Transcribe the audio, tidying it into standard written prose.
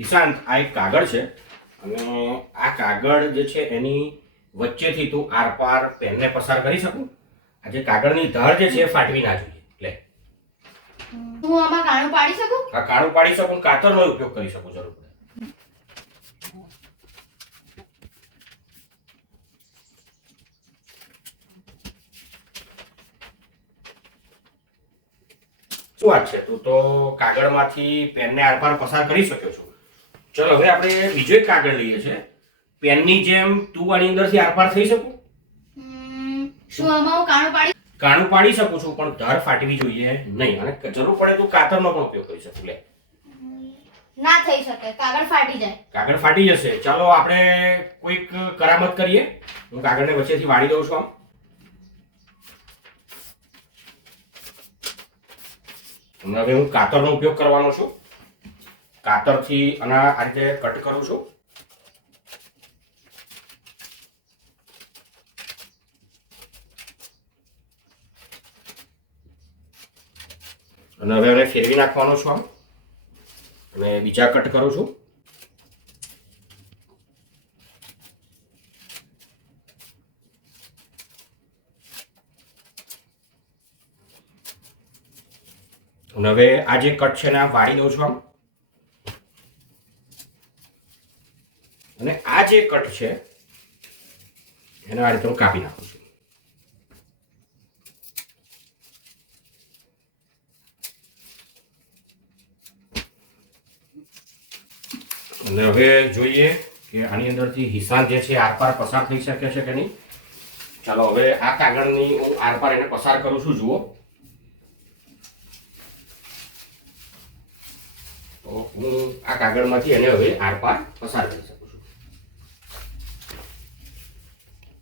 ઈશાંત, આ એક કાગળ છે અને આ કાગળ જે છે એની વચ્ચેથી તું આરપાર પેનને પસાર કરી શકું? આ જે કાગળની ધાર જે છે એ ફાટવી ના જોઈએ. લે, હું આમાં કાણું પાડી શકું? આ કાણું પાડી શકું, કાતરનો ઉપયોગ કરી શકું જરૂર પડે. શું વાત છે, તું તો કાગળમાંથી પેનને આરપાર પસાર કરી શક્યો છો. ચલો હવે આપણે બીજો એક કાગળ લઈએ છે. પેનની જેમ તું આની અંદરથી આરપાર થઈ શકું? શું આમાં હું કાણું પાડી શકું છું, પણ ધાર ફાટવી જોઈએ નહીં, અને જરૂર પડે તો કાતરનો પણ ઉપયોગ કરી શકું. લે, ના થઈ શકે, કાગળ ફાટી જાય. કાગળ ફાટી જશે. ચાલો આપણે કોઈક કરામત કરીએ. હું કાગળને વચ્ચેથી વાળી દઉં છું. આમ હવે હું કાતરનો ઉપયોગ કરવાનો છું. કાતરથી આના આ રીતે કટ કરું છું. અને હવે એને ફેરવી નાખવાનો છું આમ, અને બીજા કટ કરું છું. અને હવે આ જે કટ છે ને આ વાળી દઉં છું આમ, અને આ જે કટ છે એને આ રીતે હું કાપી નાખું છું. અને હવે જોઈએ કે આની અંદરથી ઈશાંત જે છે આરપાર પસાર થઈ શકે છે કે નહીં. ચાલો હવે આ કાગળની હું આરપાર એને પસાર કરું છું. જુઓ, તો હું આ કાગળમાંથી એને હવે આરપાર પસાર કરી શકું.